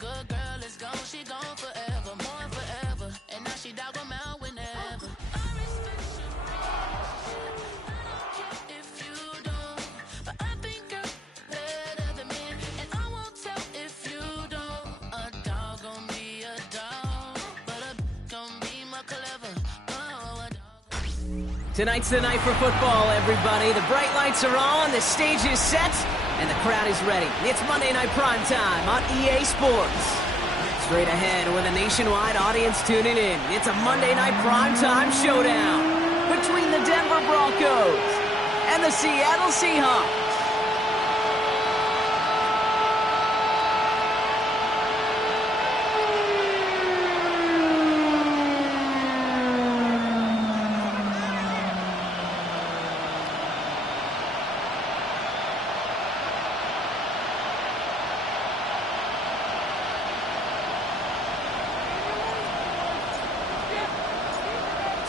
good girl is gone, she gone forever, more forever. And now she dog 'em out whenever. I respect your relationship, I don't care if you don't. But I think you're better than me, and I won't tell if you don't. A dog gon' be a dog, but a gon' be more clever. Oh, a dog. Tonight's the night for football, everybody. The bright lights are on, the stage is set, and the crowd is ready. It's Monday Night Prime Time on EA Sports. Straight ahead with a nationwide audience tuning in. It's a Monday Night Prime Time showdown between the Denver Broncos and the Seattle Seahawks.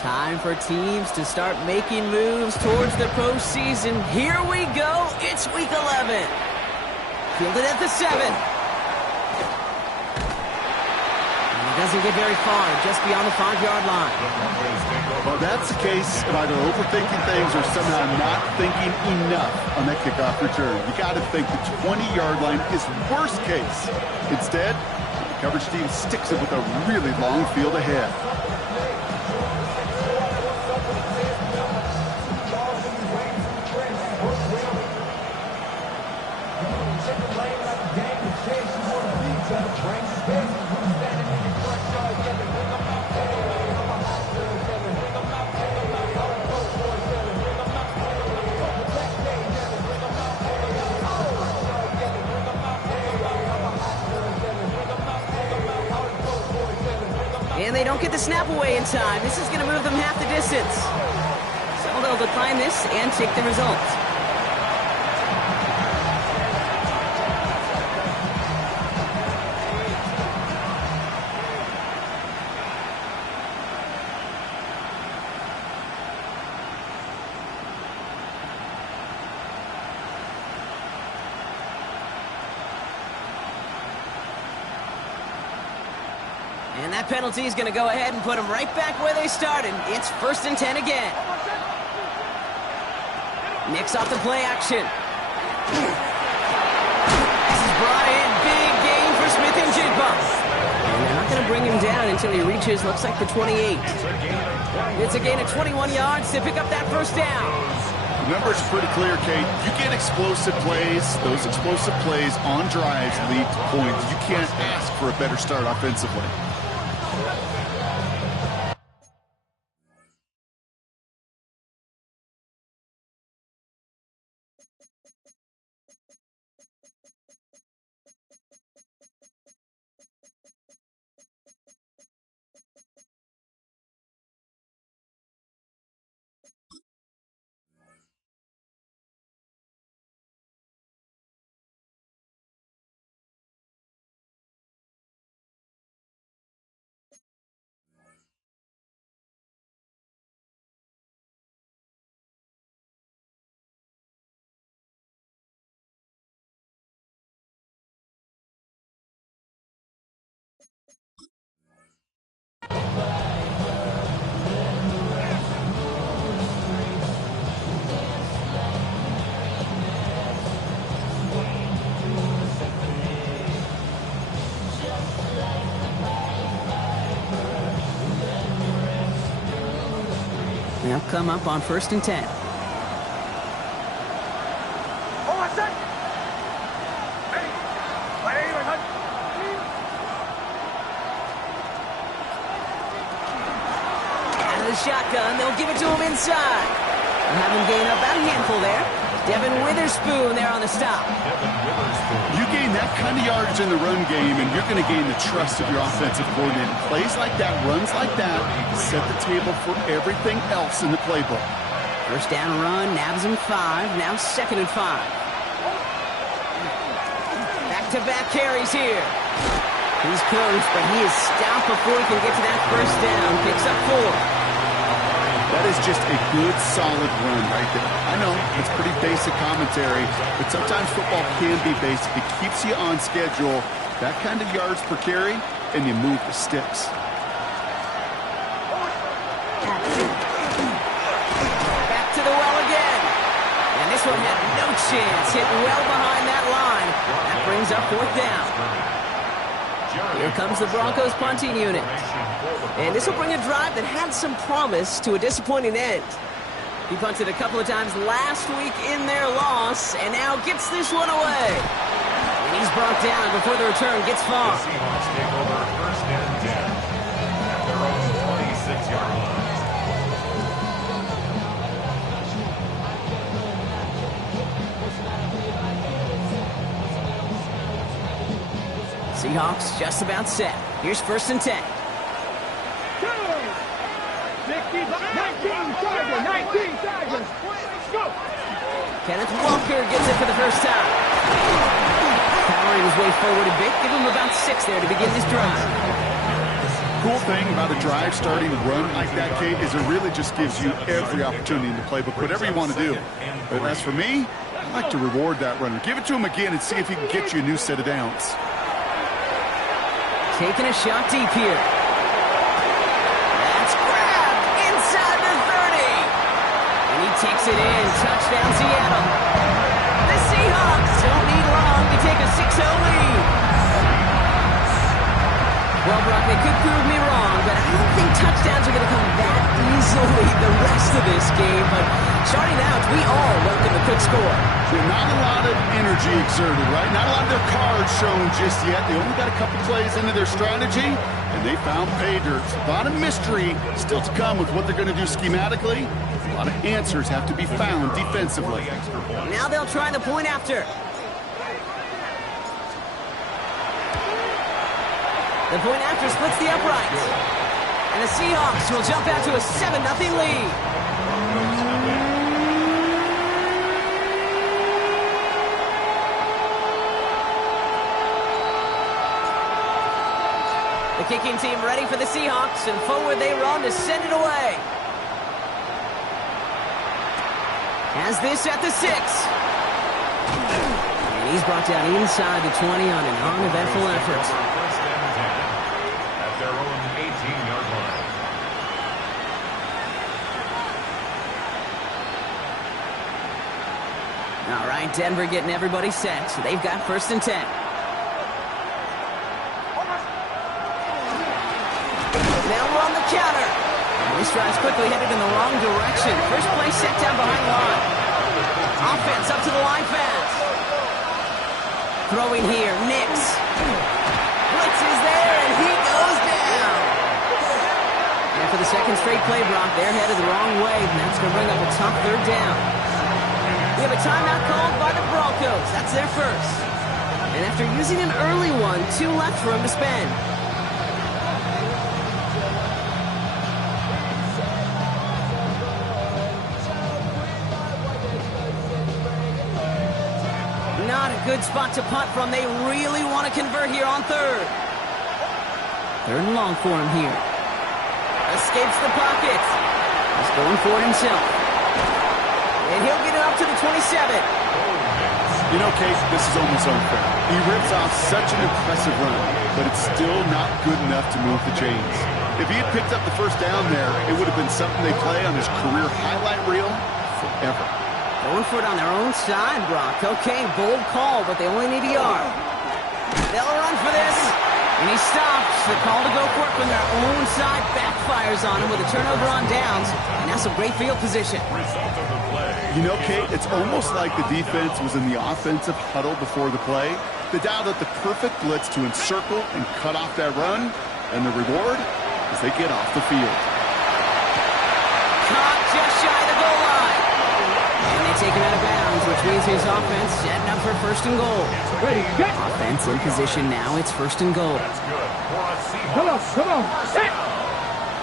Time for teams to start making moves towards the postseason. Here we go. It's Week 11. Fielded at the 7. And he doesn't get very far, just beyond the 5-yard line. Well, that's the case of either overthinking things or somehow not thinking enough on that kickoff return. You got to think the 20-yard line is worst case. Instead, the coverage team sticks it with a really long field ahead. And they don't get the snap away in time. This is going to move them half the distance. So they'll decline this and take the result. And that penalty is going to go ahead and put them right back where they started. It's 1st and 10 again. Mix off the play action. This is brought in. Big gain for Smith and Jigba. And they're not going to bring him down until he reaches, looks like, the 28. It's a gain of 21 yards to pick up that first down. The numbers are pretty clear, Kate. You get explosive plays. Those explosive plays on drives lead to points. You can't ask for a better start offensively. They'll come up on 1st and 10. Out of the shotgun, they'll give it to him inside. They'll have him gain about a handful there. Devin Witherspoon there on the stop. You gain that kind of yardage in the run game, and you're going to gain the trust of your offensive coordinator. Plays like that, runs like that, set the table for everything else in the playbook. First down run, nabs him 5, now 2nd and 5. Back-to-back carries here. He's close, but he is stopped before he can get to that first down. Picks up 4. That is just a good, solid run right there. I know, it's pretty basic commentary, but sometimes football can be basic. It keeps you on schedule, that kind of yards per carry, and you move the sticks. Back to the well again. And this one had no chance. Hit well behind that line. That brings up 4th down. Here comes the Broncos punting unit. And this will bring a drive that had some promise to a disappointing end. He punted a couple of times last week in their loss, and now gets this one away. And he's brought down before the return gets far. The Seahawks take over 1st and 10 at their own 26-yard line. Seahawks just about set. Here's 1st and 10. 19 Tigers. Go. Kenneth Walker gets it for the first time. Powering his way forward a bit. Give him about 6 there to begin this drive. Cool thing about a drive starting run like that, Kate, is it really just gives you every opportunity in the playbook, whatever you want to do. But as for me, I like to reward that runner. Give it to him again and see if he can get you a new set of downs. Taking a shot deep here. That's grabbed inside the 30. And he takes it in. Touchdown, Seattle. The Seahawks don't need long to take a 6-0 lead. Well, Brock, they could prove me wrong, but I don't think touchdowns are going to come that easily the rest of this game. But starting out, we all welcome a quick score. Not a lot of energy exerted, right? Not a lot of their cards shown just yet. They only got a couple plays into their strategy, and they found pay dirt. A lot of mystery still to come with what they're going to do schematically. A lot of answers have to be found defensively. Now they'll try the point after. The point after splits the uprights. And the Seahawks will jump out to a 7-0 lead. The kicking team ready for the Seahawks, and forward they run to send it away. Has this at the 6. And he's brought down inside the 20 on an uneventful effort. At their own 18-yard line. All right, Denver getting everybody set. So they've got 1st and 10. Now we're on the counter. And this drive's quickly headed in the wrong direction. First play set down behind the line. Offense up to the line fast. Throwing here, Nix. Blitz is there, and he goes down. And for the second straight play, Brock, they're headed the wrong way, and that's going to bring up a tough 3rd down. We have a timeout called by the Broncos. That's their first. And after using an early one, 2 left for him to spend. Not a good spot to punt from. They really want to convert here on 3rd. 3rd and long for him here. Escapes the pocket. He's going for it himself. And he'll get it up to the 27. You know, Kate, this is almost unfair. He rips off such an impressive run, but it's still not good enough to move the chains. If he had picked up the 1st down there, it would have been something they play on his career highlight reel forever. Going for it on their own side, Brock. Okay, bold call, but they only need a yard. They'll run for this. And he stops. The call to go for it from their own side backfires on him with a turnover on downs. And that's some great field position. Result of the play. You know, Kate, it's almost like the defense was in the offensive huddle before the play. They dialed up the perfect blitz to encircle and cut off that run. And the reward is they get off the field. Caught just shy of the goal line. And they take him out of bounds, which means his offense setting up for 1st and goal. Ready, get. Offense in position now. It's 1st and goal. That's good for a Seahawks. Come on. Set.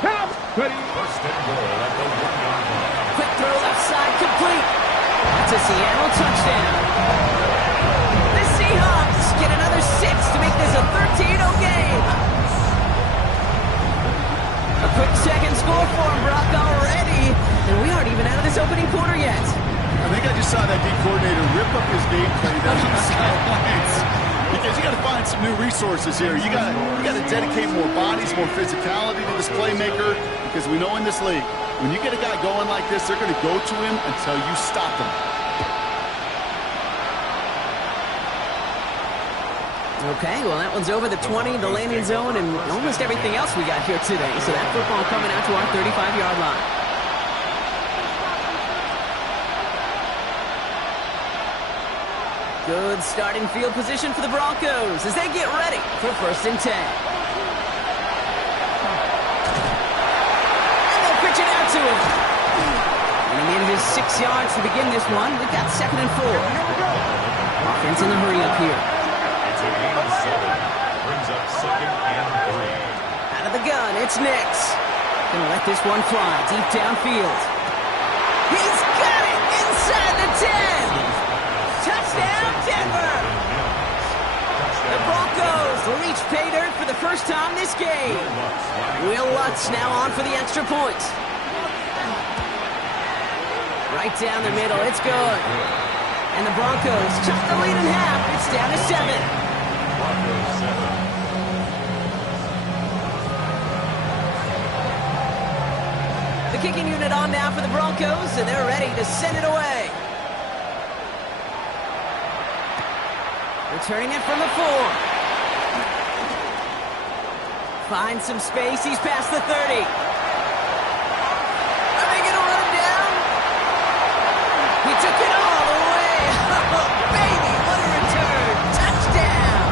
Come. Ready. 1st and goal at the 1-yard line. Quick throw left side complete. That's a Seattle touchdown. The Seahawks get another 6 to make this a 13-0 game. A quick second score for him, Brock, already. And we aren't even out of this opening quarter yet. I think I just saw that D coordinator rip up his gameplay down on the sidelines. Because you got to find some new resources here. You got to dedicate more bodies, more physicality to this playmaker. Because we know in this league, when you get a guy going like this, they're going to go to him until you stop him. Okay, well, that one's over the 20, the landing zone, and almost everything else we got here today. So that football coming out to our 35-yard line. Good starting field position for the Broncos as they get ready for 1st and 10. And they'll pitch it out to him. And he manages 6 yards to begin this one. We've got 2nd and 4. Offense in the hurry up here. It's a gain of 7. Brings up 2nd and 3. Out of the gun, it's Nix. Gonna let this one fly deep downfield. He's got it inside the 10. Touchdown, Denver! The Broncos reach pay dirt for the first time this game. Will Lutz now on for the extra point. Right down the middle, it's good. And the Broncos cut the lead in half. It's down to 7. Broncos 7. The kicking unit on now for the Broncos, and they're ready to send it away. Returning it from the 4. Finds some space. He's past the 30. Are they going to run him down? He took it all the way. Oh, baby, what a return. Touchdown.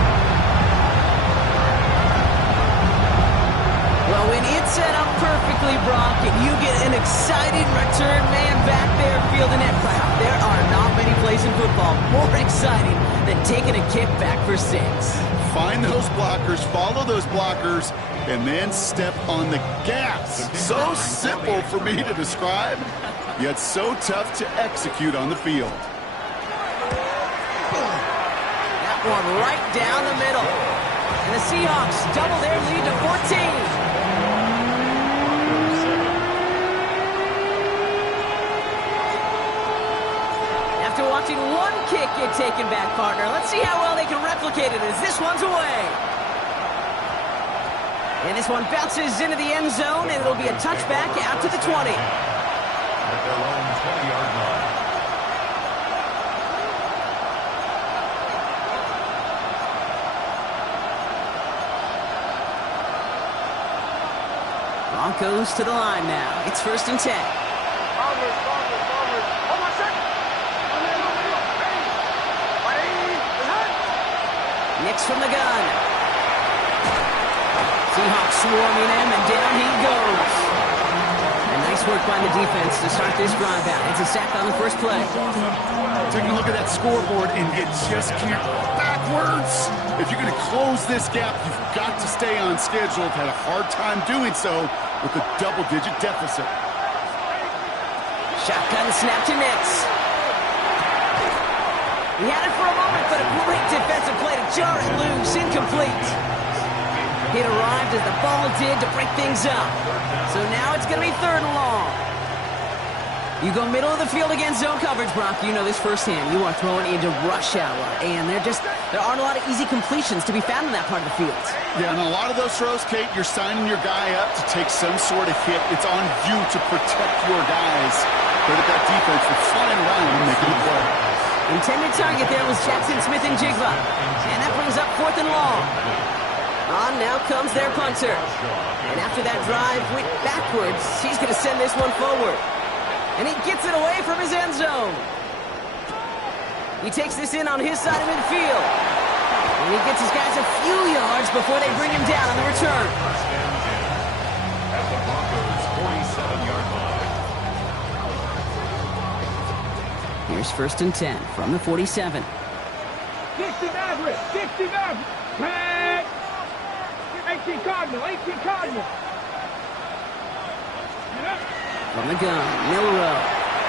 Well, when it's set up perfectly, Brock, and you get an exciting return man back there fielding it, there are not many plays in football more exciting than taking a kick back for 6. Find those blockers, follow those blockers, and then step on the gas. So simple for me to describe, yet so tough to execute on the field. That one right down the middle. And the Seahawks double their lead to 14. After watching one kick get taken back, partner, let's see how well they can replicate it as this one's away. And this one bounces into the end zone, and it'll be a touchback out to the 20. At their own 20-yard line. Broncos to the line now. It's 1st and 10. Nix from the gun. Seahawks swarming him, and down he goes. And nice work by the defense to start this drive out. It's a sack on the first play. Taking a look at that scoreboard, and you just can't backwards. If you're going to close this gap, you've got to stay on schedule. Had a hard time doing so with a double-digit deficit. Shotgun snap to Nix. He had it for a moment, but a great defensive play to jar it loose. Incomplete. It arrived as the ball did to break things up. So now it's going to be 3rd and long. You go middle of the field against zone coverage, Brock. You know this firsthand. You are throwing into rush hour, and there aren't a lot of easy completions to be found in that part of the field. Yeah, and a lot of those throws, Kate, you're signing your guy up to take some sort of hit. It's on you to protect your guys. Credit that defense for flying around and making the play. Intended target there was Jackson Smith and Jigba. And that brings up 4th and long. On now comes their punter. And after that drive went backwards, he's going to send this one forward. And he gets it away from his end zone. He takes this in on his side of midfield. And he gets his guys a few yards before they bring him down on the return. At the Broncos' 47-yard line. Here's 1st and 10 from the 47. 69, 69. Tag. 18 Cardinal, 18 Cardinal. From the gun, Milrow.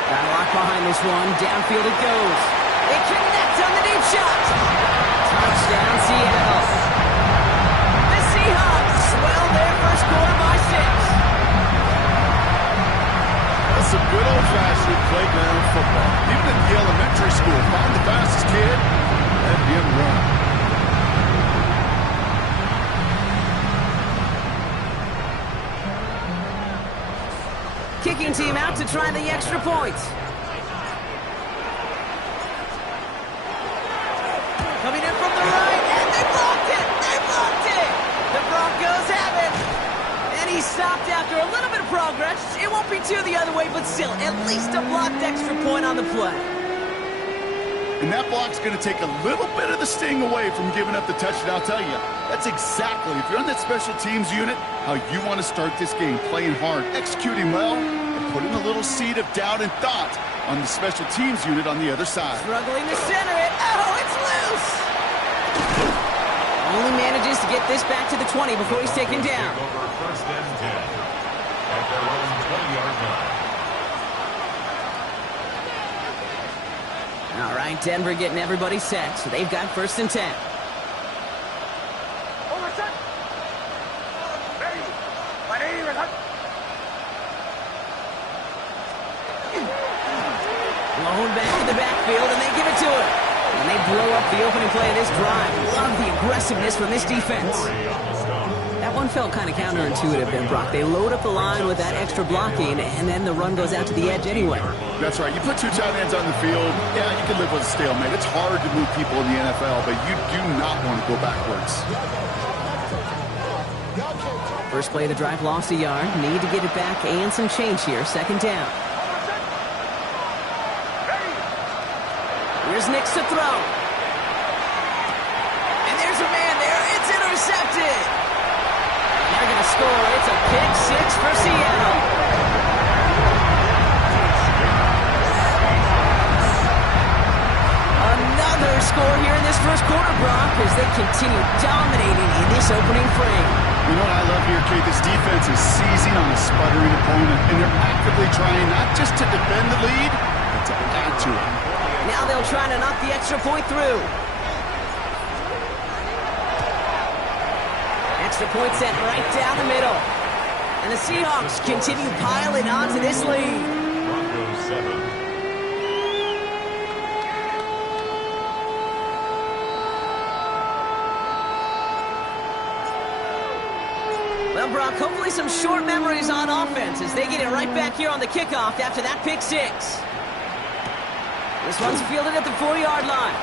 Got a lot behind this one. Downfield it goes. They connect on the deep shot. Touchdown, Seattle. The Seahawks swell their first quarter by 6. some good old-fashioned playground football. Even at the elementary school, find the fastest kid, let him run. Kicking team out to try the extra point. Coming in from the right, and they blocked it! They blocked it! The Broncos have it! And he stopped after a little bit of progress. It won't be two the other way, but still, at least a blocked extra point on the play. And that block's going to take a little bit of the sting away from giving up the touchdown. I'll tell you, that's exactly, if you're on that special teams unit, how you want to start this game. Playing hard, executing well, and putting a little seed of doubt and thought on the special teams unit on the other side. Struggling to center it. Oh, it's loose! Only manages to get this back to the 20 before he's taken down. Over first and 10 at their own 20-yard line. All right, Denver getting everybody set, so they've got first and 10. Blown back to the backfield, and they give it to him. And they blow up the opening play of this drive. Love the aggressiveness from this defense. That one felt kind of counterintuitive then, Brock. They load up the line with that extra blocking, and then the run goes out to the edge anyway. That's right. You put two tight ends on the field, yeah, you can live with a stalemate. It's hard to move people in the NFL, but you do not want to go backwards. First play of the drive lost a yard. Need to get it back and some change here. Second down. Here's Nix to throw. And there's a man there. It's intercepted. And they're going to score. It's a pick six for Seattle. Another score here in this first quarter, Brock, as they continue dominating in this opening frame. You know what I love here, Kate? This defense is seizing on a sputtering opponent, and they're actively trying not just to defend the lead, but to add to it. Now they'll try to knock the extra point through. Extra point set right down the middle. And the Seahawks continue piling on to this lead. Broncos 7. Well, Brock, hopefully some short memories on offense as they get it right back here on the kickoff after that pick six. This one's fielded at the 40-yard line.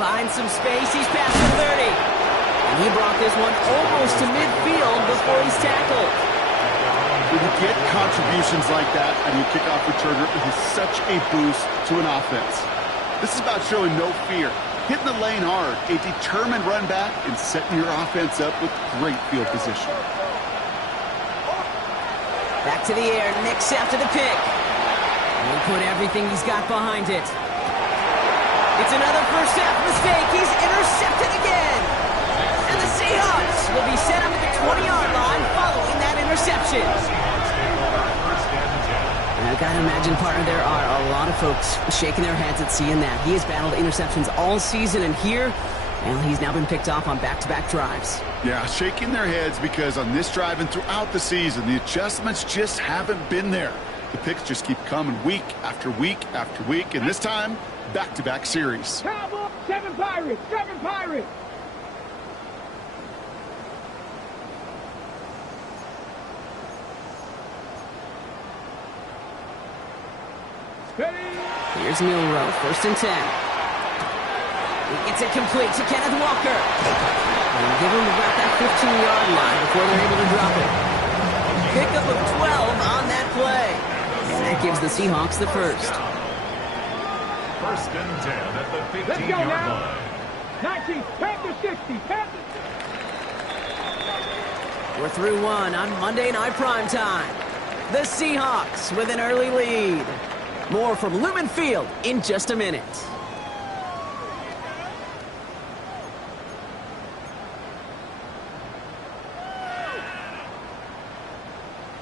Finds some space. He's past the 30. And he brought this one almost to midfield before he's tackled. When you get contributions like that on your kickoff returner, it is such a boost to an offense. This is about showing no fear, hitting the lane hard, a determined run back, and setting your offense up with great field position. Back to the air. Nix after the pick. And he put everything he's got behind it. It's another first half mistake. He's intercepted again. And the Seahawks will be set up at the 20-yard line following that interception. And I've got to imagine, partner, there are a lot of folks shaking their heads at seeing that. He has battled interceptions all season, and here, well, he's now been picked off on back-to-back drives. Yeah, shaking their heads because on this drive and throughout the season, the adjustments just haven't been there. The picks just keep coming week after week after week, and this time, back-to-back series. Cowboys, 7 Pirates, 7 Pirates. Here's Milrow, first and 10. He gets it complete to Kenneth Walker. And give him about that 15-yard line before they're able to drop it. Pickup of 12 on that play. And that gives the Seahawks the first. First and 10 at the Let's go 15-yard now. line. 19, Panthers 60, Panthers. We're through one on Monday Night Primetime. The Seahawks with an early lead. More from Lumen Field in just a minute.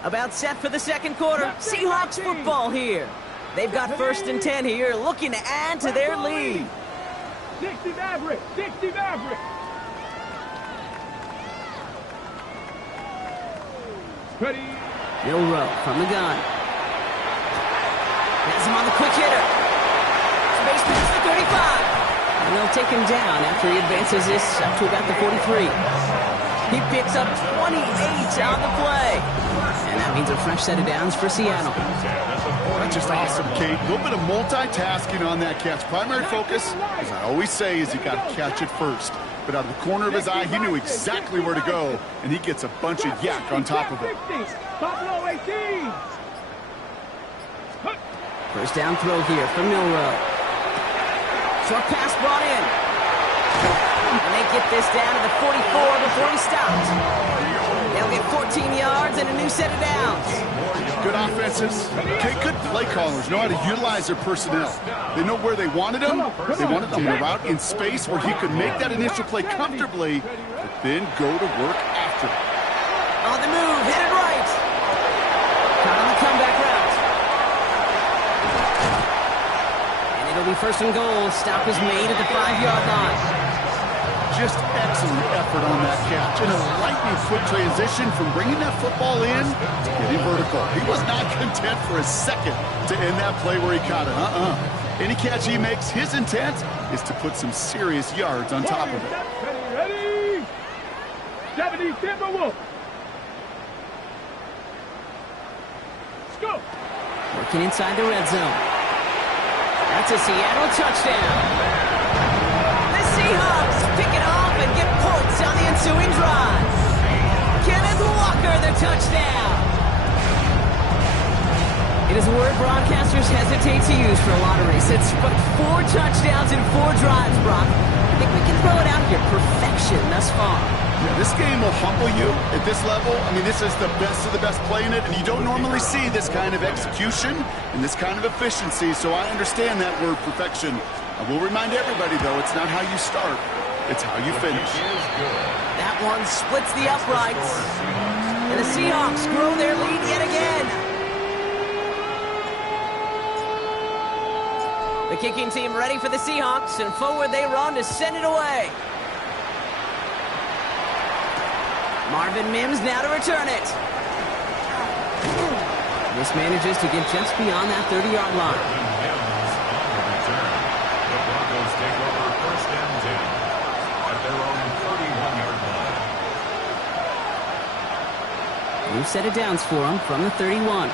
About set for the second quarter. Seahawks football here. They've got first and 10 here, looking to add to their lead. 60 Maverick, 60 Maverick. Ready. Milrow from the gun. Has him on the quick hitter. Space past the 35. And they'll take him down after he advances this up to about the 43. He picks up 28 on the play. And that means a fresh set of downs for Seattle. That's just awesome, Kate. A little bit of multitasking on that catch. Primary focus, as I always say, is you got to catch it first. But out of the corner of his eye, he knew exactly where to go, and he gets a bunch of yak on top of it. Buffalo 18. First down throw here for Milrow. Short pass brought in. And they get this down to the 44 before he stops. They'll get 14 yards and a new set of downs. Good offenses. Kate, good play callers know how to utilize their personnel. They know where they wanted him. They wanted him in a route in space where he could make that initial play comfortably, but then go to work after it. On the move, headed right. Caught on the comeback route. And it'll be first and goal. Stop is made at the 5-yard line. Just excellent effort on that catch. And a lightning quick transition from bringing that football in to getting vertical. He was not content for a second to end that play where he caught it. Any catch he makes, his intent is to put some serious yards on top of it. Ready? 70 Timberwolves. Let's go. Working inside the red zone. That's a Seattle touchdown. The Seahawks pick it off and get points on the ensuing drive. Kenneth Walker, the touchdown. It is a word broadcasters hesitate to use for a lottery. It's but 4 touchdowns in 4 drives, Brock. I think we can throw it out here. Perfection thus far. Yeah, this game will humble you at this level. I mean, this is the best of the best playing it, and you don't normally see this kind of execution and this kind of efficiency, so I understand that word perfection. I will remind everybody, though, it's not how you start, it's how you finish. That one splits the uprights, and the Seahawks grow their lead yet again. The kicking team ready for the Seahawks, and forward they run to send it away. Marvin Mims now to return it. This manages to get just beyond that 30-yard line. The Broncos take over first and 10 at their own 31-yard line. New set of downs for him from the 31.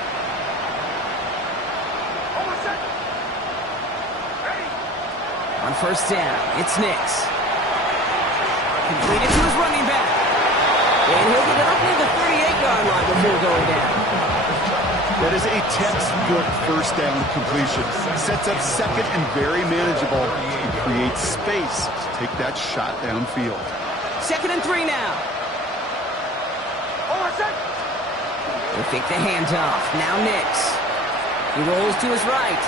On first down, it's Nix. Completed to his running back. And he'll get it up near the 38-yard line before going down. That is a textbook first down completion. Sets up second and very manageable and creates space to take that shot downfield. 2nd and 3 now. They fake the handoff. Now Nix. He rolls to his right.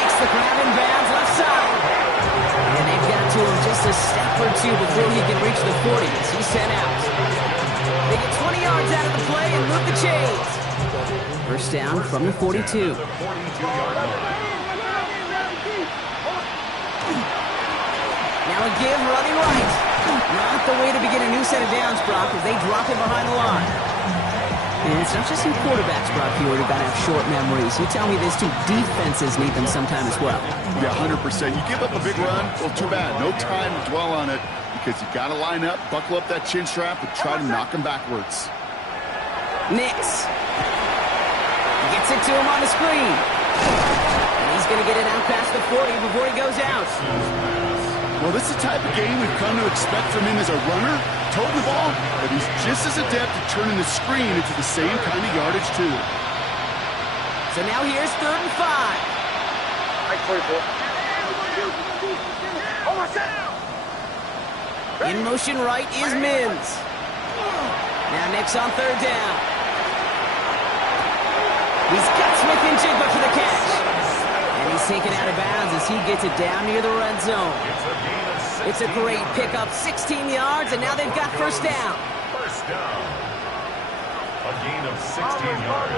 Makes the grab in bounds left side. And they've got to him just a step or two before he can reach the 40 as he's sent out. They get 20 yards out of the play and move the chains. First down from the 42. Now a give running right. Not the way to begin a new set of downs, Brock, as they drop it behind the line. And it's not just in quarterbacks, Brock, who are going to have short memories. You tell me this too, defenses need them sometime as well. Yeah, 100%. You give up a big run, well, too bad. No time to dwell on it because you got to line up, buckle up that chin strap, and try to knock him backwards. Nix. Gets it to him on the screen. And he's going to get it out past the 40 before he goes out. Well, this is the type of game we've come to expect from him as a runner, toting the ball, but he's just as adept at turning the screen into the same kind of yardage, too. So now here's 3rd and 5. In motion right is Mims. Now Nix on 3rd down. He's got Smith and Jigba for the catch. And he's taken out of bounds as he gets it down near the red zone. It's a great pickup, 16 yards, and now they've got first down. First down. A gain of 16 yards.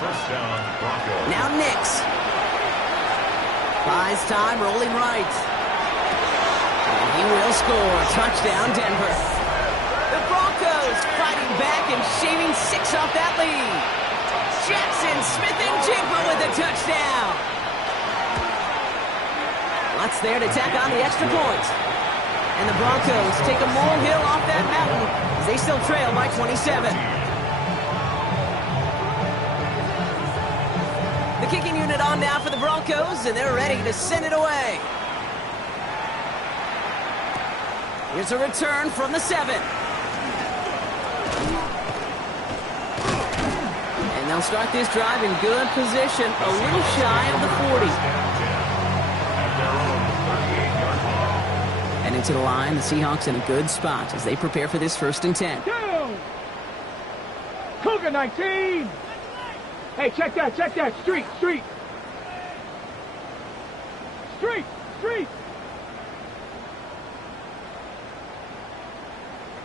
First down, Broncos. Now Nix. Buys time, rolling right. And he will score. Touchdown, Denver. The Broncos fighting back and shaving 6 off that lead. Jackson Smith-Njigba with a touchdown. Lots there to tack on the extra point. And the Broncos take a molehill off that mountain as they still trail by 27. The kicking unit on now for the Broncos, and they're ready to send it away. Here's a return from the 7. And they'll start this drive in good position, a little shy of the 40. And into the line, the Seahawks in a good spot as they prepare for this 1st and 10. Go! Cougar 19! Hey, check that, street! Street!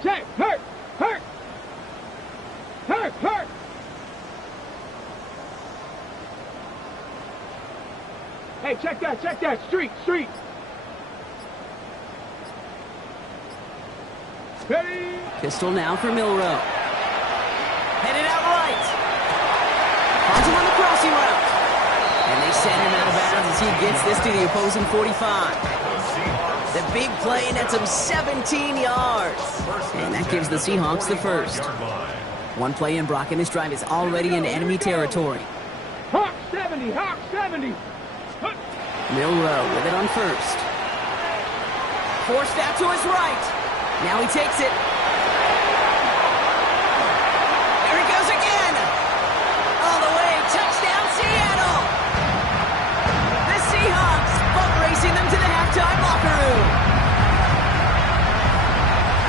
Check, hurt! Hey, check that, street! Ready? Pistol now for Milrow. Headed out right. Finds him on the crossing route. And they send him out of bounds as he gets this to the opposing 45. The big play nets him 17 yards. And that gives the Seahawks the first. One play in, Brock, and this drive is already in enemy territory. Hawk 70! Milrow with it on 1st. Forced out to his right. Now he takes it. There he goes again. All the way. Touchdown, Seattle. The Seahawks boat racing them to the halftime locker room.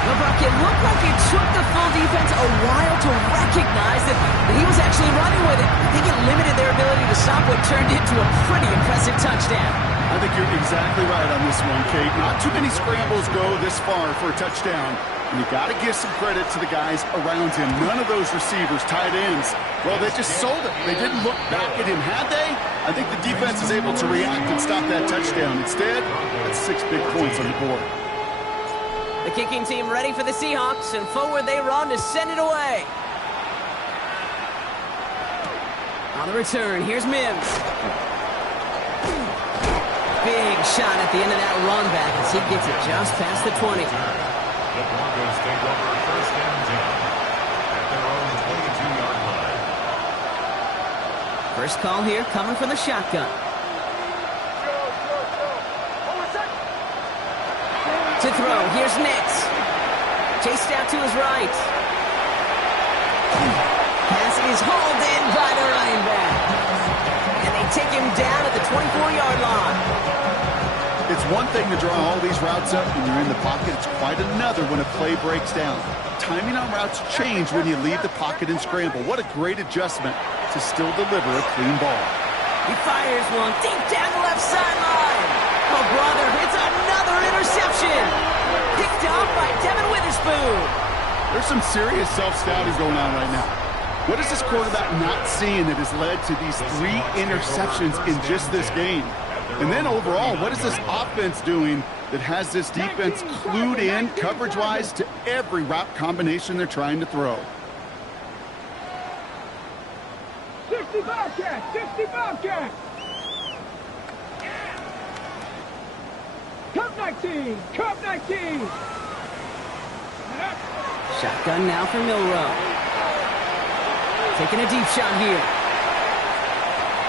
Well, Brock, it looked like it took the full defense a while to recognize that he was actually running with it. I think it limited their ability to stop what turned into a pretty impressive touchdown. I think you're exactly right on this one, Kate. Not too many scrambles go this far for a touchdown. And you got to give some credit to the guys around him. None of those receivers, tight ends, well, they just sold it. They didn't look back at him, had they? I think the defense is able to react and stop that touchdown. Instead, that's 6 big points on the board. The kicking team ready for the Seahawks, and forward they run to send it away. On the return, here's Mims. Big shot at the end of that run back as he gets it just past the 20. The Broncos take over 1st and 10 at their own 22-yard line. First call here coming from the shotgun. To throw, here's Nix. Chased out to his right. Pass is hauled in by the running back. And they take him down at the 24-yard line. It's one thing to draw all these routes up when you're in the pocket. It's quite another when a play breaks down. Timing on routes change when you leave the pocket and scramble. What a great adjustment to still deliver a clean ball. He fires one deep down the left sideline. Oh, brother, it's another interception. Picked off by Devin Witherspoon. There's some serious self-scouting going on right now. What is this quarterback not seeing that has led to these 3 interceptions in just this game? And then overall, what is this offense doing that has this defense clued in coverage-wise to every route combination they're trying to throw? 60 Bobcat! Cup 19! Shotgun now for Milrow. Taking a deep shot here.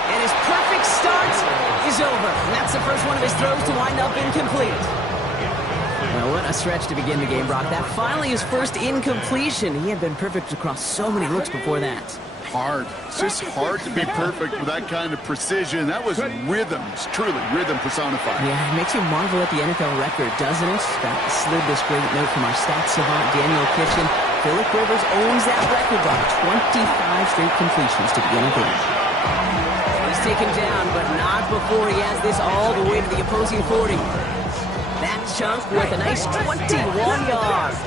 And his perfect start is over. And that's the first one of his throws to wind up incomplete. Well, what a stretch to begin the game, Brock. That finally his first incompletion. He had been perfect across so many looks before that. Hard. It's just hard to be perfect with that kind of precision. That was rhythm. It's truly rhythm personified. Yeah, it makes you marvel at the NFL record, doesn't it? That slid this great note from our stats savant, Daniel Kitchen. Phillip Rivers owns that record by 25 straight completions to begin a game. He's taken down, but not before he has this all the way to the opposing 40. That chunk with a nice 21 yards.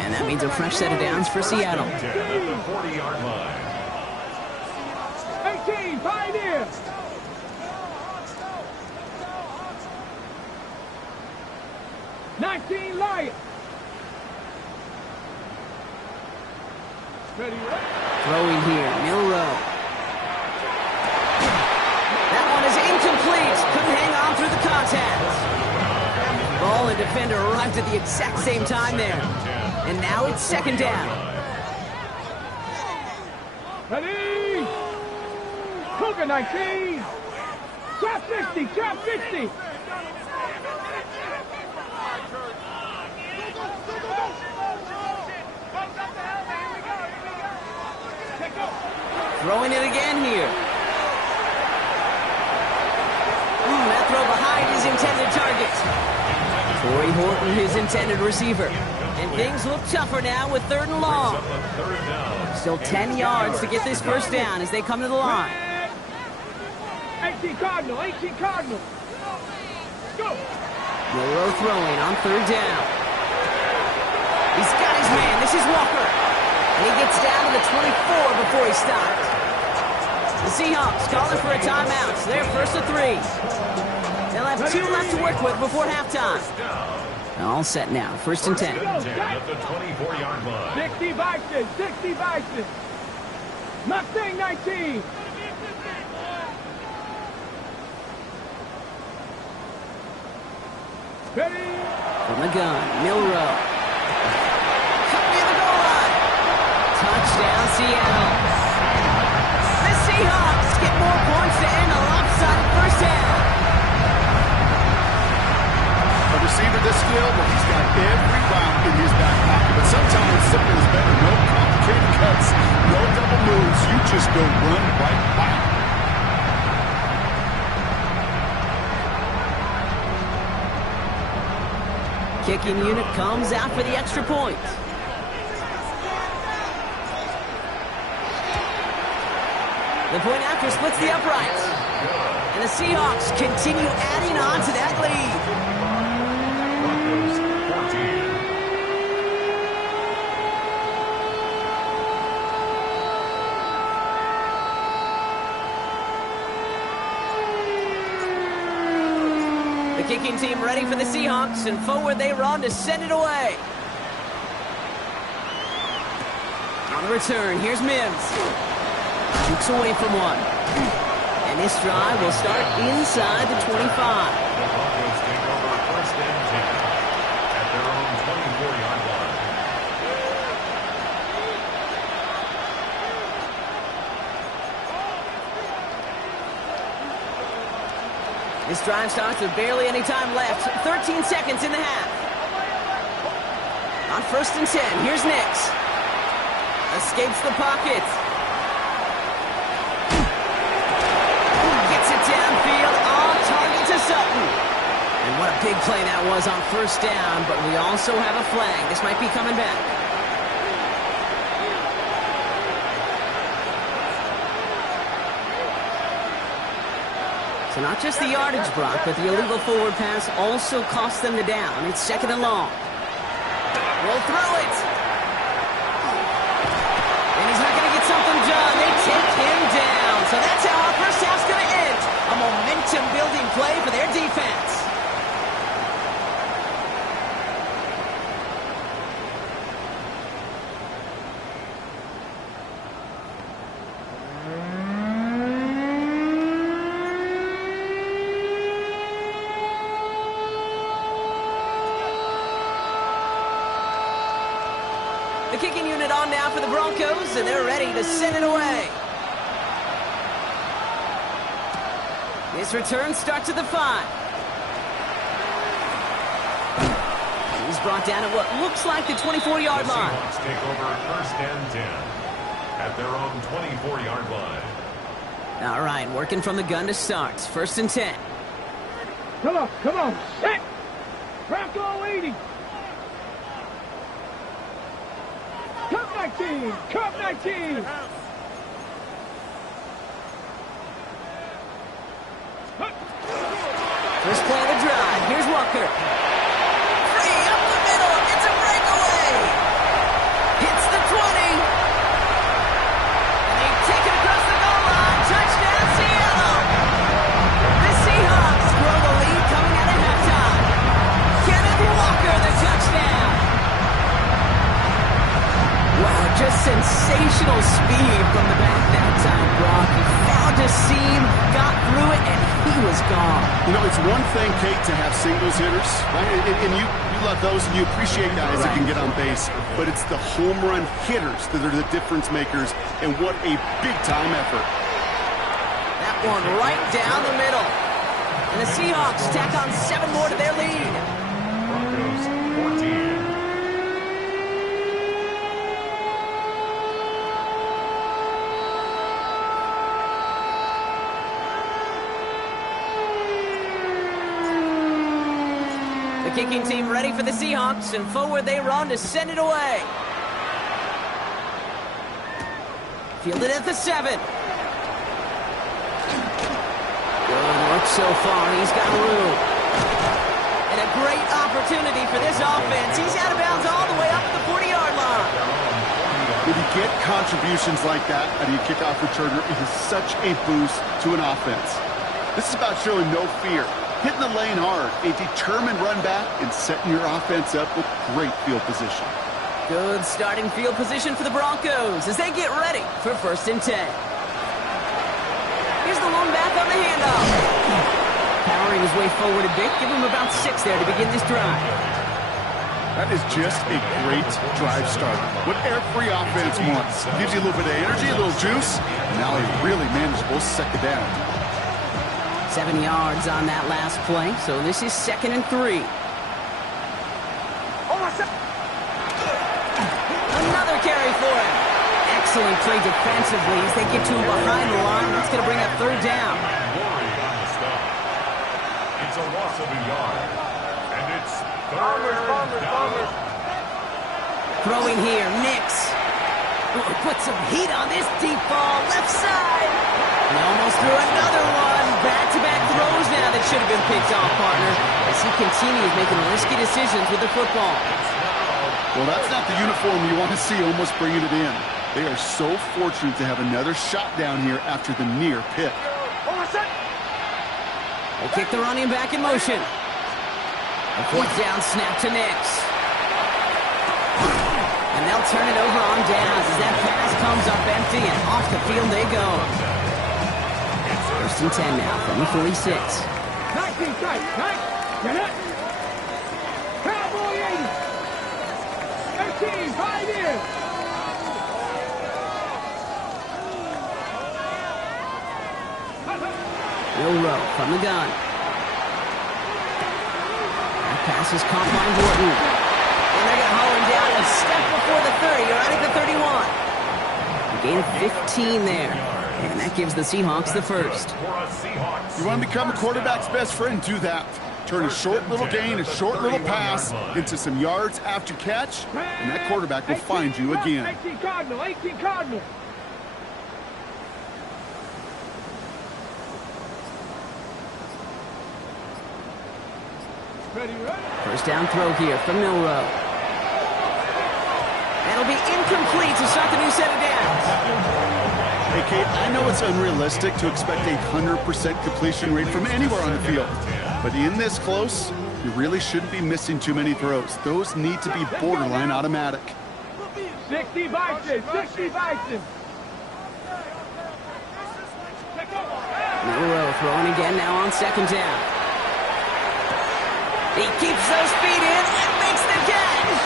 And that means a fresh set of downs for Seattle. At the 40-yard line. 18, Pioneer! '19, Lions! Throwing here, Milrow. That one is incomplete. Couldn't hang on through the contact. Ball and defender arrived at the exact same time there. And now it's second down. Ready? Cougar 19. Drop 60, drop 60. Throwing it again here. That throw behind his intended target. Torrey Horton, his intended receiver. And things look tougher now with 3rd and long. Still 10 yards to get this first down as they come to the line. 18 Cardinal, 18 Cardinal. Go. Milrow throwing on 3rd down. He's got his man. This is Walker. And he gets down to the 24 before he stops. The Seahawks calling for a timeout. So they're first to 3. They'll have 2 left to work with before halftime. All set now. 1st and 10. At the 24-yard line. 60 Bison, 60 Bison. Mustang 19. Ready? From the gun, Milrow. Cut near the goal line. Touchdown, Seattle. The Seahawks get more points to end a lopsided first half. A receiver this skilled, well, he's got every route in his back pocket. But sometimes simple is better. No complicated cuts, no double moves. You just go run right by him. Kicking unit comes out for the extra point. The point after splits the uprights. And the Seahawks continue adding on to that lead. The kicking team ready for the Seahawks, and forward they run to send it away. On the return, here's Mims. Jukes away from one. And this drive will start inside the 25. The Broncos take over 1st and 10 at their own 24-yard line. This drive starts with barely any time left. 13 seconds in the half. On 1st and 10, here's Nix. Escapes the pocket. Gets it downfield, on target to Sutton. And what a big play that was on 1st down, but we also have a flag. This might be coming back. So not just the yardage block, but the illegal forward pass also cost them the down. It's 2nd and long. We'll throw it. And he's not going to get something done. They take him down. So that's how our first half's going to end. A momentum-building play for their defense. The kicking unit on now for the Broncos, and they're ready to send it away. This return starts at the 5. He's brought down at what looks like the 24-yard line. The Seahawks take over 1st and 10 at their own 24-yard line. All right, working from the gun to start. 1st and 10. Come on, set. Bronco waiting. Cup 19, Cup 19. First play of the drive. Here's Walker. Free up the middle. It's a breakaway. Hits the 20. And they take it across the goal line. Touchdown, Seattle. The Seahawks grow the lead coming out of halftime. Kenneth Walker, the touchdown. Wow, just sensational sensational speed from the back that time, Brock. He found a seam, got through it, and he was gone. You know, it's one thing, Kate, to have singles hitters, right? And you love those, and you appreciate guys that can get on base. But it's the home run hitters that are the difference makers, and what a big-time effort. That one right down the middle. And the Seahawks tack on 7 more to their lead. Broncos 14. The kicking team ready for the Seahawks, and forward they run to send it away. Fielded at the 7. Good work so far. He's got room. And a great opportunity for this offense. He's out of bounds all the way up at the 40-yard line. When you get contributions like that out of your kickoff returner, it is such a boost to an offense. This is about showing no fear, hitting the lane hard, a determined run back, and setting your offense up with great field position. Good starting field position for the Broncos as they get ready for 1st and 10. Here's the lone back on the handoff. Powering his way forward a bit, give him about 6 there to begin this drive. That is just a great drive starter. What every offense wants. Gives you a little bit of energy, a little juice, and now a really manageable 2nd down. 7 yards on that last play, so this is 2nd and 3. Another carry for him. Excellent play defensively as they get to him behind the line. That's going to bring up 3rd down. It's a loss of a yard, and it's 3rd down. Throwing here, Nix. Put some heat on this deep ball, left side. And almost threw another one. Back-to-back throws now that should have been picked off, partner, as he continues making risky decisions with the football. Well, that's not the uniform you want to see almost bringing it in. They are so fortunate to have another shot down here after the near pick. They kick the running back in motion. A 4th down snap to Nix. And they'll turn it over on downs as that pass comes up empty, and off the field they go. 1st and 10 now from the 46. 19 tight, tight. Get it. Cowboy 80. 13, 5 in. Milrow from the gun. That pass is caught by Gordon. And they're going to haul him down a step before the 30, or right at the 31. A gain of 15 there. And that gives the Seahawks the 1st. You want to become a quarterback's best friend, do that. Turn a short little gain, a short little pass into some yards after catch, and that quarterback will find you again. 18 Cardinal, 18 Cardinal. Ready, ready. 1st down throw here from Milrow. That'll be incomplete to start the new set of downs. Hey, Kate, I know it's unrealistic to expect a 100% completion rate from anywhere on the field. But in this close, you really shouldn't be missing too many throws. Those need to be borderline automatic. 60 Bison, 60 Bison. Milrow throwing again now on 2nd down. He keeps those feet in and makes the catch.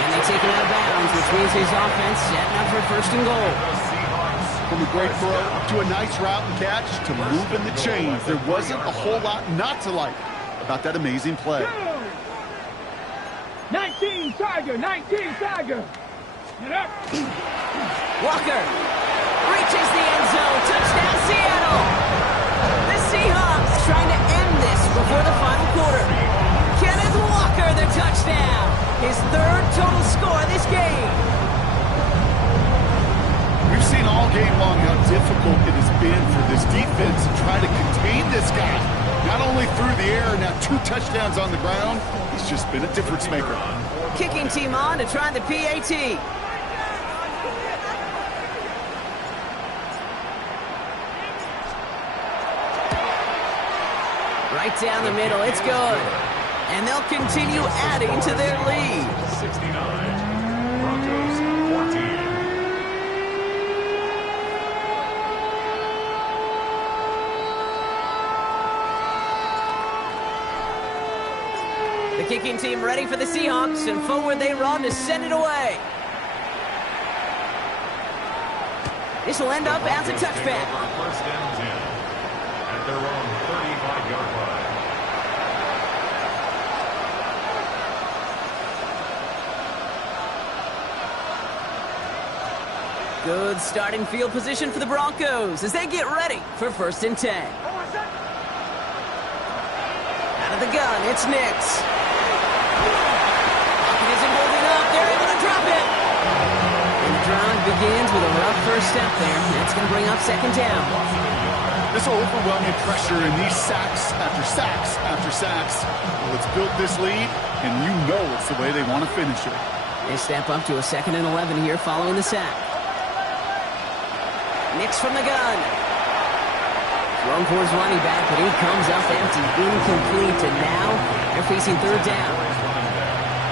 And they take him out of bounds, which means his offense setting up for 1st and goal. From a great throw to a nice route and catch to moving the chains, there wasn't a whole lot not to like about that amazing play. 19 Tiger, 19 Tiger. Get up. Walker reaches the end zone. Touchdown, Seattle. The Seahawks trying to end this before the final quarter. Kenneth Walker, the touchdown. His 3rd total score this game. We've seen all game long how difficult it has been for this defense to try to contain this guy. Not only through the air, now 2 touchdowns on the ground. He's just been a difference maker. Kicking team on to try the PAT. Right down the middle, it's good. And they'll continue adding to their lead. 69. Broncos 14. kicking team ready for the Seahawks, and forward they run to send it away. This will end up as a touchback. First and 10 at their own 35-yard line. Good starting field position for the Broncos as they get ready for first and 10. Out of the gun, it's Nix. Pocket isn't holding up. They're able to drop it. And the drive begins with a rough first step there. That's going to bring up second down. This overwhelming pressure and these sacks after sacks after sacks. Well, it's built this lead, and you know it's the way they want to finish it. They step up to a 2nd and 11 here following the sack. Nix from the gun. Thrown for his running back, but he comes up empty, incomplete, and now they're facing third down.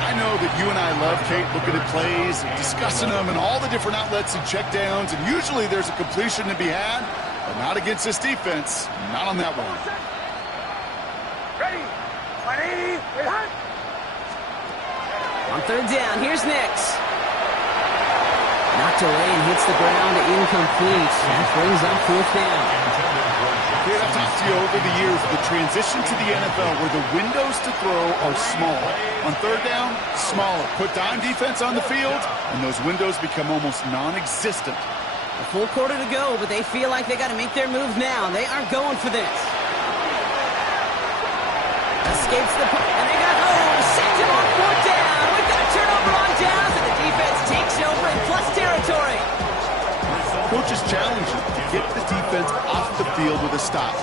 I know that you and I love, Kate, looking at plays, discussing them, and all the different outlets and checkdowns, and usually there's a completion to be had, but not against this defense, not on that one. Ready. 20. Wait, hot. On third down, here's Nix. Knocked away and hits the ground, incomplete. That brings up fourth down. Kate, I've talked to you over the years, the transition to the NFL where the windows to throw are small. On third down, smaller. Put dime defense on the field, and those windows become almost non-existent. A full quarter to go, but they feel like they got to make their move now. They are going for this. Escapes the punt, and they got home. Sent him on fourth down. We've got a turnover on downs, and the defense takes over in plus territory. Coach's challenge to get the defense off the field with a stop.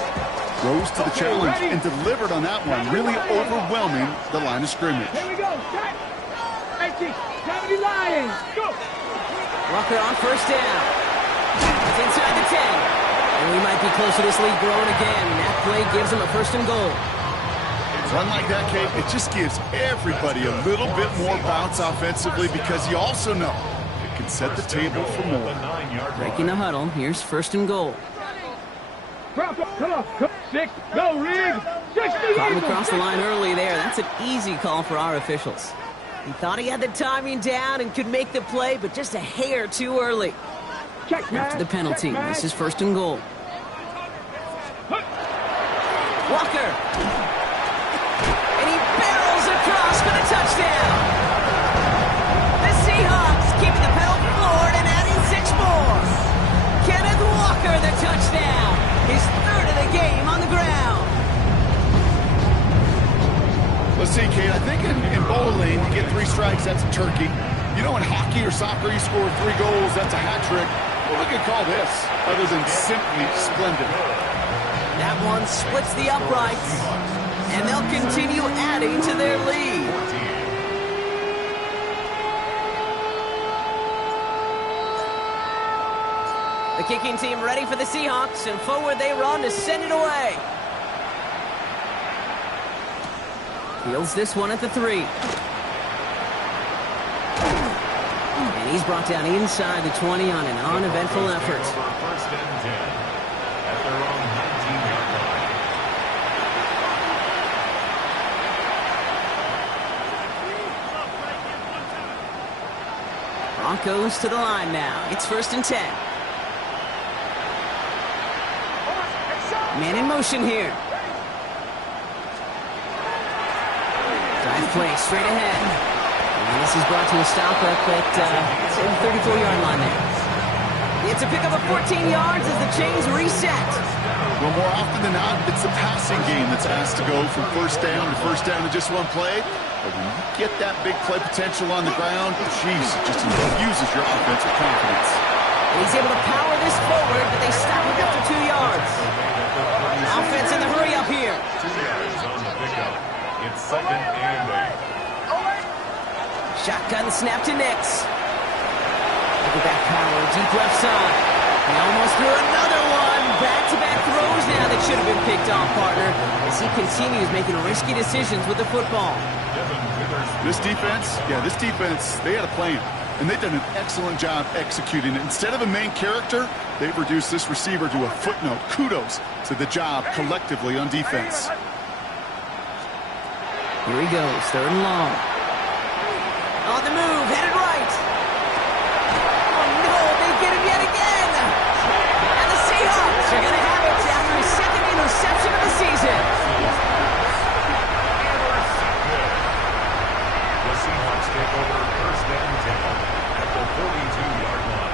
Rose to the challenge and delivered on that one, really overwhelming the line of scrimmage. Here we go. Set. 19. 70 Lions. Go. Walker on first down. It's inside the 10. And we might be close to this lead growing again. That play gives them a first and goal. Run like that, Kate, it just gives everybody a little bit more bounce offensively because you also know it can set the table for more. Breaking the huddle, here's first and goal. Come on. 6. Go, Rig. 60. Caught him across the line early there. That's an easy call for our officials. He thought he had the timing down and could make the play, but just a hair too early. Check, After the penalty, this is first and goal. Walker. And he barrels across for the touchdown. The Seahawks keeping the penalty floored and adding 6 more. Kenneth Walker, the touchdown. His third of the game on the ground. Let's see, Kate, I think in bowling, you get 3 strikes, that's a turkey. You know, in hockey or soccer, you score 3 goals, that's a hat trick. What we could call this, other than simply splendid. That one splits the uprights, and they'll continue adding to their lead. The kicking team ready for the Seahawks, and forward they run to send it away. Fields this one at the 3. And he's brought down inside the 20 on an uneventful effort. First and 10 at their own 19-yard line. Broncos to the line now. It's first and 10. Man in motion here. Drive play straight ahead. And this is brought to a stop up at the 34-yard line there. It's a pickup of 14 yards as the chains reset. Well, more often than not, it's the passing game that's asked to go from first down in just one play. But when you get that big play potential on the ground, geez, it just infuses your offensive confidence. And he's able to power this forward, but they stop him after 2 yards. Offense in the hurry up here. 2 yards on the pickup. It's second and 8. Shotgun snap to Nix. Look at that power, deep left side. He almost threw another one. Back-to-back throws now that should have been picked off, partner, as he continues making risky decisions with the football. This defense, they had a plan, and they've done an excellent job executing it. Instead of a main character, they've reduced this receiver to a footnote. Kudos to the job collectively on defense. Here he goes, 3rd and long. On the move, headed right. Oh no, they get him yet again. And the Seahawks are going to have it after his 2nd interception of the season. The Seahawks take over 1st and 10 at the 42-yard line.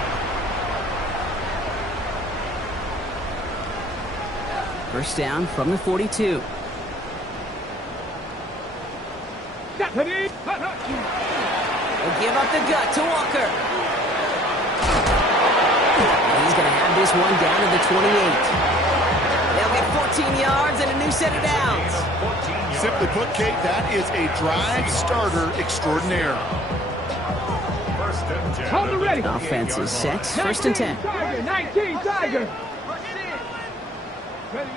1st down from the 42. Stephanie. They'll give up the gut to Walker. And he's going to have this one down to the 28. They'll get 14 yards and a new set of downs. Simply put, Kate, that is a drive starter extraordinaire. 1st and 10. Hold it ready. Offense is set. 1st and 10. Tiger, 19 Tiger.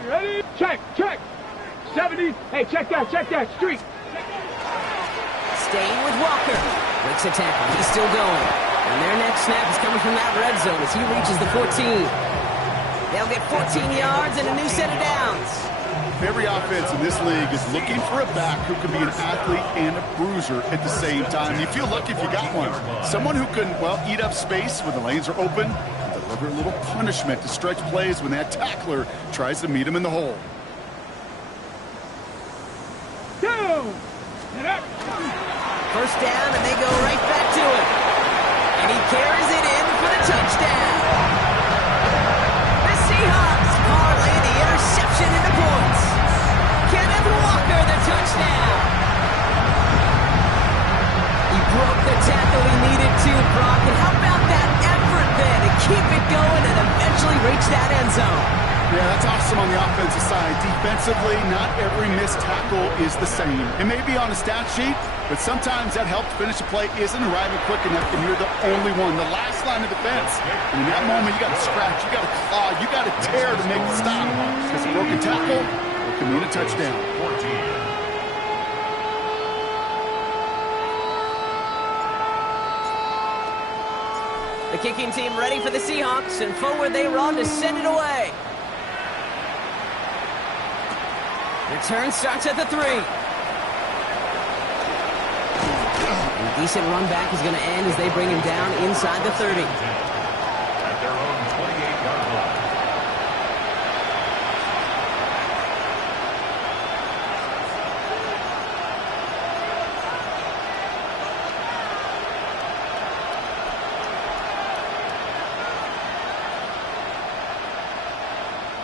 Ready? Check. 70. Hey, check that. Street. Staying with Walker. Breaks a tackle. He's still going. And their next snap is coming from that red zone as he reaches the 14. They'll get 14 yards and a new set of downs. Every offense in this league is looking for a back who can be an athlete and a bruiser at the same time. You feel lucky if you got one. Someone who can, well, eat up space when the lanes are open and deliver a little punishment to stretch plays when that tackler tries to meet him in the hole. Down. 1st down, and they go right back to it. And he carries it in for the touchdown. The Seahawks parlay the interception into points. Kenneth Walker, the touchdown. He broke the tackle he needed to, Brock. And how about that effort then to keep it going and eventually reach that end zone? Yeah, that's awesome on the offensive side. Defensively, not every missed tackle is the same. It may be on a stat sheet, but sometimes that help to finish a play isn't arriving quick enough, and you're the only one, the last line of defense. And in that moment, you got to scratch, you got to claw, you got to tear to make the stop. Because a broken tackle, it can mean a touchdown. 14. The kicking team ready for the Seahawks, and forward they run to send it away. Return starts at the 3. And a decent run back is going to end as they bring him down inside the 30. At their own 28-yard line.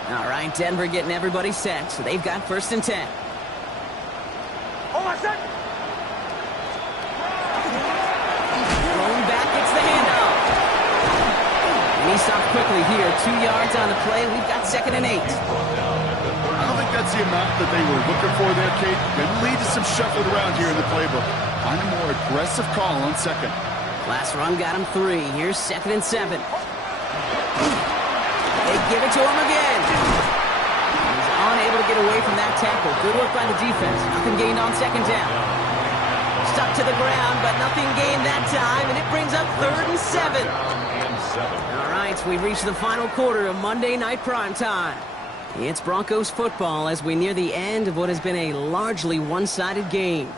All right, Denver getting everybody set, so they've got 1st and 10. Thrown back, it's the handoff. And he stopped quickly here. 2 yards on the play. We've got 2nd and 8. I don't think that's the amount that they were looking for there, Kate. Going to lead to some shuffling around here in the playbook. Find a more aggressive call on 2nd. Last run got him 3. Here's 2nd and 7. They give it to him again. He's unable to get away from that tackle. Good work by the defense. Nothing gained on 2nd down. Stuck to the ground, but nothing gained that time, and it brings up 3rd and 7. All right, we've reached the final quarter of Monday Night Primetime. It's Broncos football as we near the end of what has been a largely one-sided game.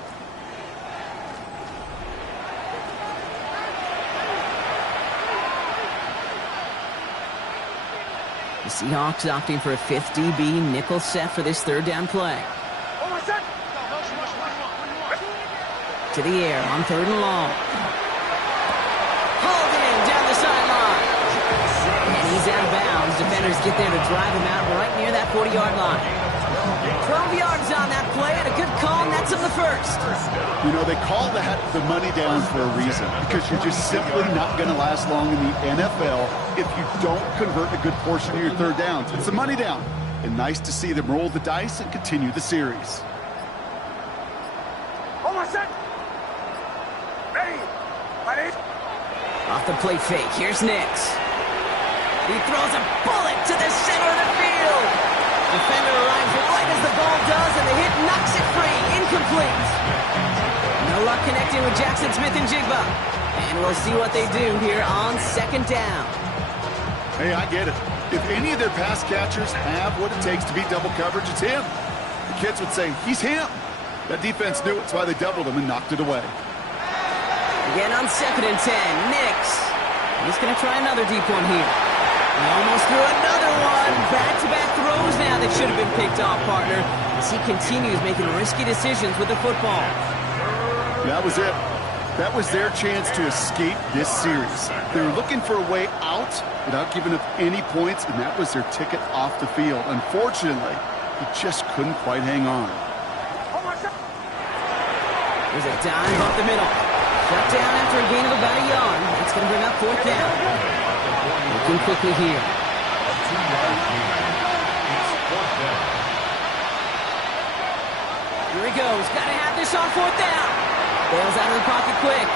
The Seahawks opting for a 5th DB nickel set for this 3rd down play. To the air on 3rd and long. Hauled in down the sideline. And he's out of bounds. Defenders get there to drive him out right near that 40-yard line. 12 yards on that play and a good call, and that's on the 1st. You know, they call that the money down for a reason, because you're just simply not going to last long in the NFL if you don't convert a good portion of your 3rd downs. It's the money down. And nice to see them roll the dice and continue the series. Off the play fake, here's Nix. He throws a bullet to the center of the field. Defender arrives right as the ball does, and the hit knocks it free. Incomplete. No luck connecting with Jackson Smith and Jigba. And we'll see what they do here on 2nd down. Hey, I get it. If any of their pass catchers have what it takes to beat double coverage, it's him. The kids would say, he's him. That defense knew it's why they doubled him and knocked it away. Again on 2nd and 10. Nix. He's going to try another deep one here. He almost threw another one. Back-to-back throws now that should have been picked off, partner, as he continues making risky decisions with the football. That was it. That was their chance to escape this series. They were looking for a way out without giving up any points, and that was their ticket off the field. Unfortunately, he just couldn't quite hang on. There's a dive up the middle. Shut down after a gain of about a yard. That's going to bring up 4th down. Looking quickly here. Here he goes. Got to have this on 4th down. Bails out of the pocket quick.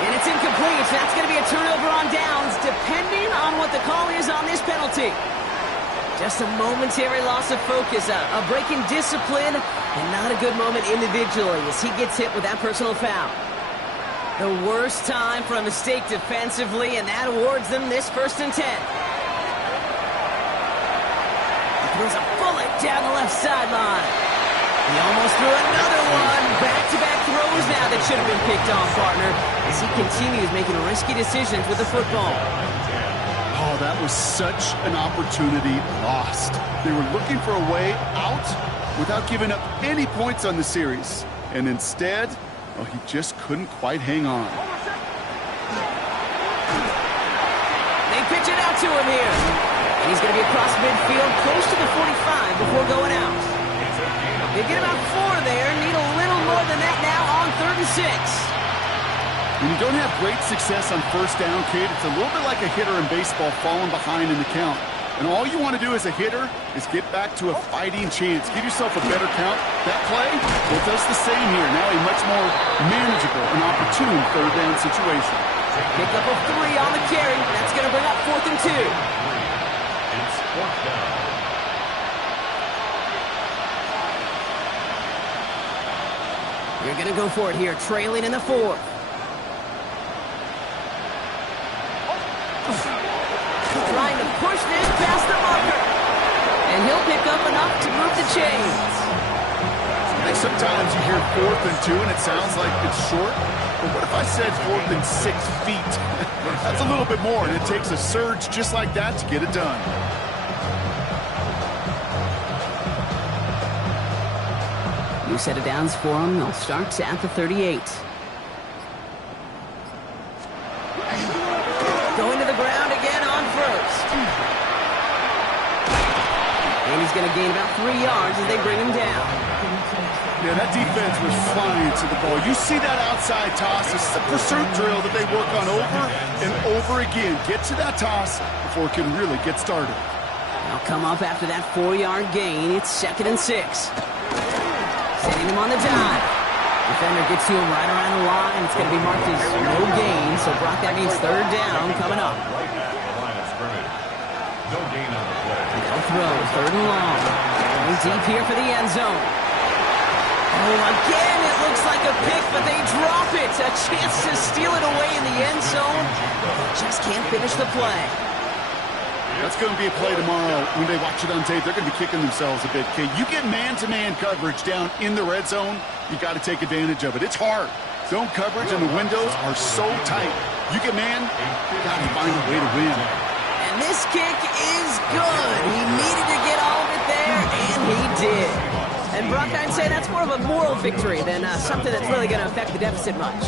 And it's incomplete. That's going to be a turnover on downs, depending on what the call is on this penalty. Just a momentary loss of focus, a break in discipline, and not a good moment individually as he gets hit with that personal foul. The worst time for a mistake defensively, and that awards them this 1st and 10. He throws a bullet down the left sideline. He almost threw another one. Back-to-back throws now that should have been picked off, partner, as he continues making risky decisions with the football. Oh, that was such an opportunity lost. They were looking for a way out without giving up any points on the series. And instead, well, he just couldn't quite hang on. They pitch it out to him here. And he's going to be across midfield, close to the 45 before going out. They get about 4 there, need a little more than that now on 3rd and 6. When you don't have great success on 1st down, Kate, it's a little bit like a hitter in baseball falling behind in the count. And all you want to do as a hitter is get back to a fighting chance. Give yourself a better count. That play, well, does the same here. Now a much more manageable and opportune 3rd down situation. Pick up of 3 on the carry. That's going to bring up 4th and 2. It's 4th down. You're going to go for it here, trailing in the 4th. Trying to push this past the marker. And he'll pick up enough to move the chains. Like sometimes you hear 4th and 2 and it sounds like it's short. But what if I said 4th and 6 feet? That's a little bit more, and it takes a surge just like that to get it done. New set of downs for him. They'll start at the 38. Going to the ground again on 1st. And he's going to gain about 3 yards as they bring him down. Yeah, that defense was flying to the ball. You see that outside toss. This is a pursuit drill that they work on over and over again. Get to that toss before it can really get started. They'll come up after that 4-yard gain. It's 2nd and 6. Setting him on the dive. Defender gets to him right around the line. It's going to be marked as no gain. So, Brock, that means 3rd down coming up. Right at the line of scrimmage. No gain on the play. No throw, 3rd and long. Going deep here for the end zone. Oh, again, it looks like a pick, but they drop it. A chance to steal it away in the end zone. Just can't finish the play. That's going to be a play tomorrow. When they watch it on tape, they're going to be kicking themselves a bit. Okay, you get man-to-man coverage down in the red zone, you got to take advantage of it. It's hard. Zone coverage and the windows are so tight. You get man, you got to find a way to win. And this kick is good. He needed to get all of it there, and he did. And Brock, I'd say that's more of a moral victory than something that's really going to affect the deficit much.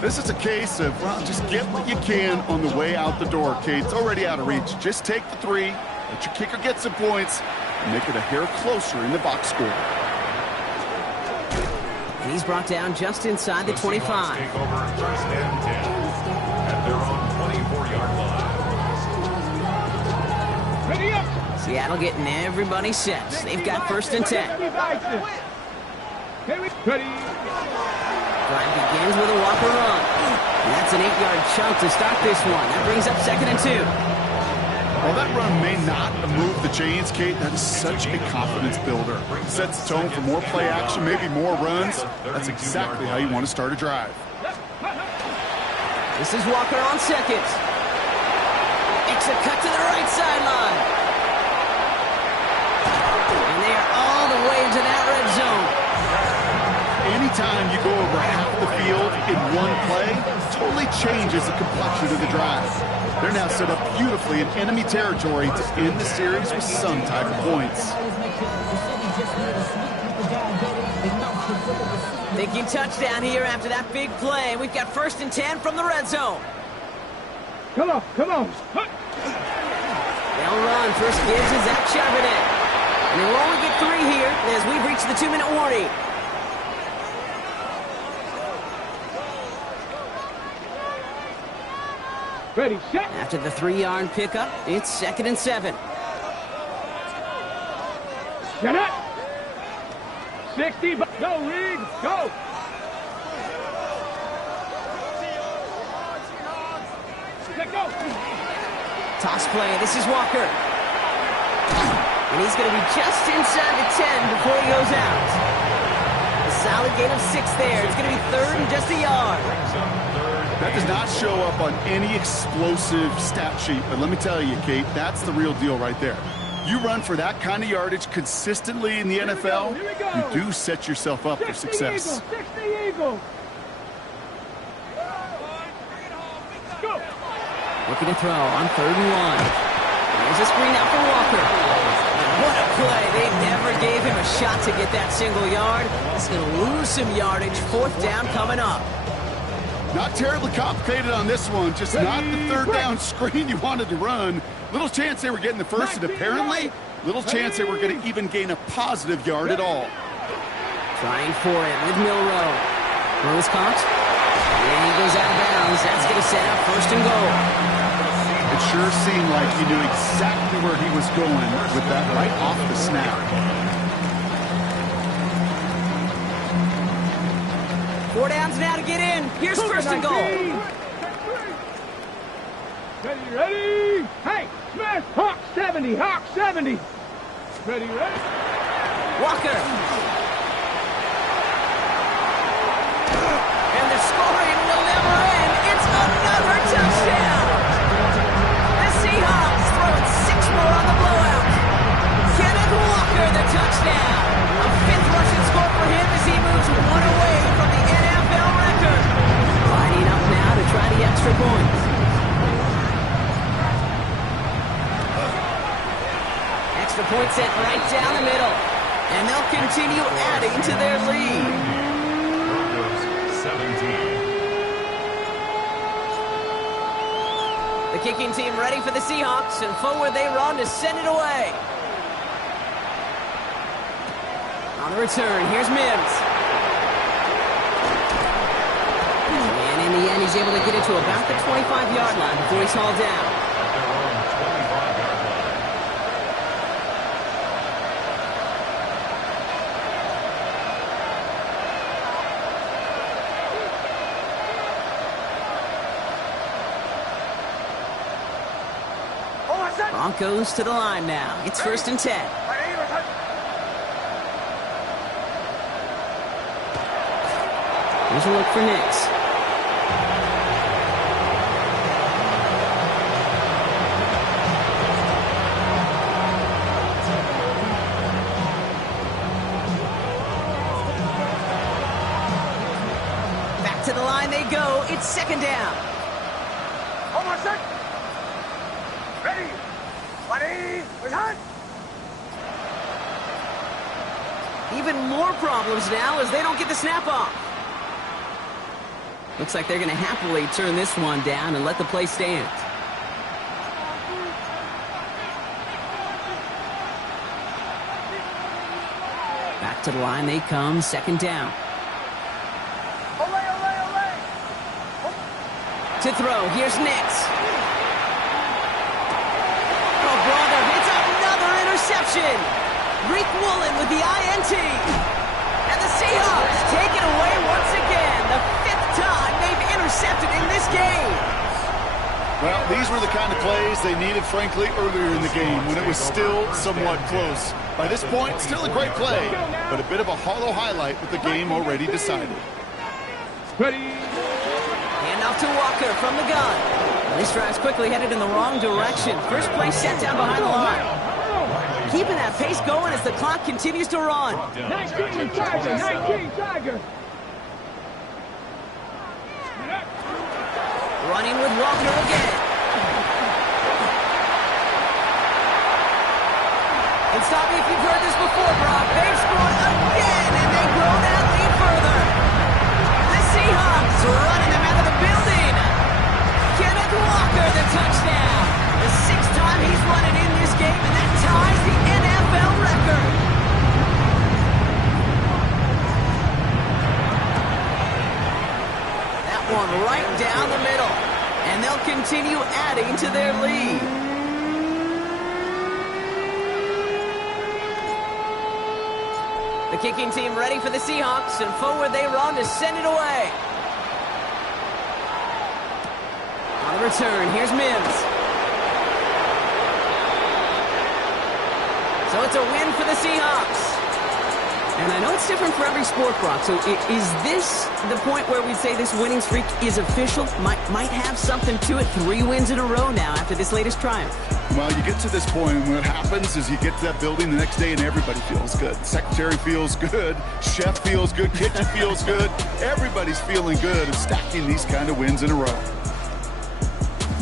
This is a case of, well, just get what you can on the way out the door, Kate. It's already out of reach. Just take the 3, let your kicker get some points, and make it a hair closer in the box score. And he's brought down just inside the 25. Take over 1st and 10 at their own 24-yard line. Ready up! Seattle getting everybody set. They've got 1st and 10. Ready. Drive begins with a Walker run. And that's an 8-yard chunk to start this one. That brings up 2nd and 2. While that run may not move the chains, Kate, that is such a confidence builder. Sets the tone for more play action, maybe more runs. That's exactly how you want to start a drive. This is Walker on 2nd. Makes a cut to the right sideline. into that red zone. Anytime you go over half the field in one play, totally changes the complexion of the drive. They're now set up beautifully in enemy territory to end the series with some type of points. Thinking touchdown here after that big play. We've got 1st and 10 from the red zone. Come on, come on. They'll run. First gives is Zach Charbonnet. And they will only get 3 here as we've reached the 2-minute warning. Ready, set. After the 3-yard pickup, it's 2nd and 7. Set up. 60. Go, Reed. Go. Let go. Toss play. This is Walker. And he's going to be just inside the 10 before he goes out. A solid gain of 6 there. It's going to be 3rd and just a yard. That does not show up on any explosive stat sheet, but let me tell you, Kate, that's the real deal right there. You run for that kind of yardage consistently in the NFL, you do set yourself up for success. 60 Eagles. Go. Looking to throw on 3rd and 1. There's a screen out for Walker. What a play. They never gave him a shot to get that single yard. He's going to lose some yardage. 4th down coming up. Not terribly complicated on this one. Just not the 3rd down screen you wanted to run. Little chance they were getting the first, and apparently little chance they were going to even gain a positive yard at all. Trying for it with Milroe. Rose caught. And he goes out of bounds. That's going to set up 1st and goal. It sure seemed like he knew exactly where he was going with that right off the snap. 4 downs now to get in. Here's 1st and goal. Ready, ready. Hey, Smith. Hawk 70. Hawk 70. Ready, ready. Walker. And the scoring will never end. It's another touchdown. The Seahawks throwing 6 more on the blowout. Kenneth Walker, the touchdown. A 5th rushing score for him as he moves 1 away from the NFL record. Lining up now to try the extra points. Extra point set right down the middle. And they'll continue adding to their lead. Broncos 17. The kicking team ready for the Seahawks, and forward they run to send it away. On the return, here's Mims. And in the end, he's able to get it to about the 25-yard line before he's hauled down. At their own 25-yard line. Broncos to the line now. It's 1st and 10. Here's a look for Nix. Back to the line they go. It's 2nd down. Hold on a sec. Ready. Ready. We're done. Even more problems now as they don't get the snap off. Looks like they're going to happily turn this one down and let the play stand. Back to the line they come, 2nd down. To throw, here's Nix. Oh, brother, it's another interception. Reek Woolen with the INT. And the Seahawks take it away once again. The 5th time they've intercepted in this game. Well, these were the kind of plays they needed, frankly, earlier in the game when it was still somewhat close. By this point, still a great play, but a bit of a hollow highlight with the game already decided. Ready. Hand off to Walker from the gun. This drive's quickly headed in the wrong direction. First play set down behind the line. Keeping that pace going as the clock continues to run. 19 Tiger, 19 Tiger. Running with Walker again. And stop me if you've heard this before, Brock. They've scored again, and they grow that lead further. The Seahawks running them out of the building. Kenneth Walker, the touchdown. The 6th time he's run it in this game, and that ties the NFL record. That one right down the middle. And they'll continue adding to their lead. The kicking team ready for the Seahawks, and forward they run to send it away. On the return, here's Mims. So it's a win for the Seahawks. And I know it's different for every sport, Brock. So is this the point where we say this winning streak is official? Might have something to it. 3 wins in a row now after this latest triumph. Well, you get to this point, and what happens is you get to that building the next day, and everybody feels good. Secretary feels good. Chef feels good. Kitchen feels good. Everybody's feeling good and stacking these kind of wins in a row.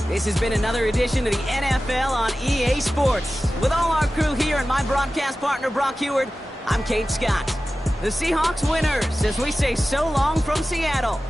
This has been another edition of the NFL on EA Sports. With all our crew here and my broadcast partner, Brock Heward, I'm Kate Scott. The Seahawks winners as we say so long from Seattle.